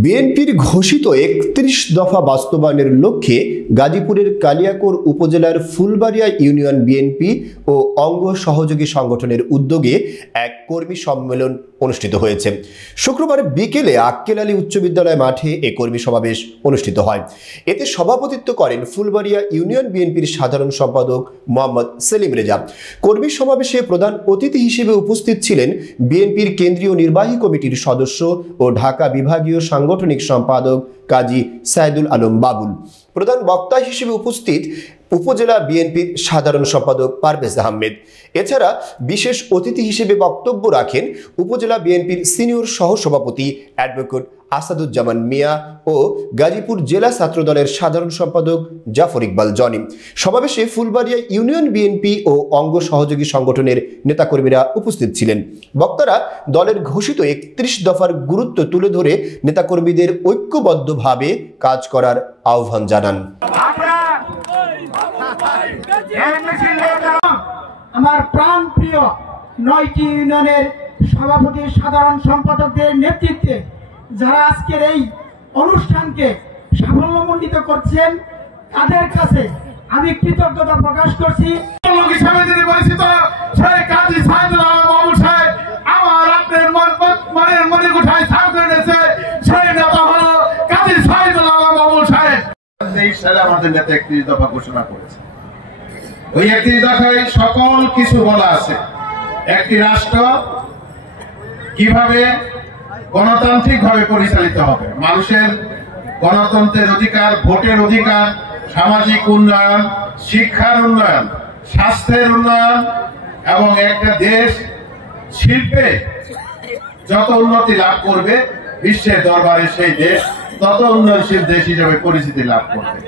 বিএনপির ঘোষিত ৩১ দফা বাস্তবায়নের লক্ষ্যে গাজীপুরের কালিয়াকৈর উপজেলার ফুলবাড়িয়া ইউনিয়ন বিএনপি ও অঙ্গ সহযোগী সংগঠনের উদ্যোগে এক কর্মী সম্মেলন অনুষ্ঠিত হয়েছে। শুক্রবার বিকেলে আক্কেল আলী উচ্চ বিদ্যালয় মাঠে এ কর্মী সমাবেশ অনুষ্ঠিত হয়। এতে সভাপতিত্ব করেন ফুলবাড়িয়া ইউনিয়ন বিএনপির সাধারণ সম্পাদক মোহাম্মদ সেলিম রেজা। কর্মী সমাবেশে প্রধান অতিথি হিসেবে উপস্থিত ছিলেন বিএনপির কেন্দ্রীয় নির্বাহী কমিটির সদস্য ও ঢাকা বিভাগীয় সাংগঠনিক সম্পাদক কাজী সাইদুল আলম বাবুল। প্রধান বক্তা হিসেবে উপস্থিত উপজেলা বিএনপির সাধারণ সম্পাদক পারভেজ আহমেদ। এছাড়া বিশেষ অতিথি হিসেবে বক্তব্য রাখেন উপজেলা বিএনপির সিনিয়র সহসভাপতি অ্যাডভোকেট আসাদুজ্জামান মিয়া ও গাজীপুর জেলা ছাত্রদলের সাধারণ সম্পাদক জাফর ইকবাল জনি। সমাবেশে ফুলবাড়িয়া ইউনিয়ন বিএনপি ও অঙ্গ সহযোগী সংগঠনের নেতাকর্মীরা উপস্থিত ছিলেন। বক্তারা দলের ঘোষিত ৩১ দফার গুরুত্ব তুলে ধরে নেতাকর্মীদের ঐক্যবদ্ধভাবে কাজ করার আহ্বান জানান। আমার প্রাণ প্রিয় ৯টি ইউনিয়নের সভাপতি সাধারণ সম্পাদকদের নেতৃত্বে যারা আজকের এই অনুষ্ঠানকে সাফল্যমণ্ডিত করছেন তাদের কাছে আমি কৃতজ্ঞতা প্রকাশ করছি। আমার আপনার মনের মনে কোঠায় ছাড় করে দিয়েছে সেই নেতা হলো কাজী সাইদুল আলম বাবুল সাহেব। ২৩ সালে আমাদের নেতা ৩১ দফা ঘোষণা করেছে। ওই ৩১ দফায় সকল কিছু বলা আছে। একটি রাষ্ট্র কিভাবে গণতান্ত্রিক ভাবে পরিচালিত হবে, মানুষের গণতন্ত্রের অধিকার, ভোটের অধিকার, সামাজিক উন্নয়ন, শিক্ষার উন্নয়ন, স্বাস্থ্যের উন্নয়ন এবং একটা দেশ শিল্পে যত উন্নতি লাভ করবে বিশ্বের দরবারে সেই দেশ তত উন্নয়নশীল দেশ হিসেবে পরিচিতি লাভ করবে।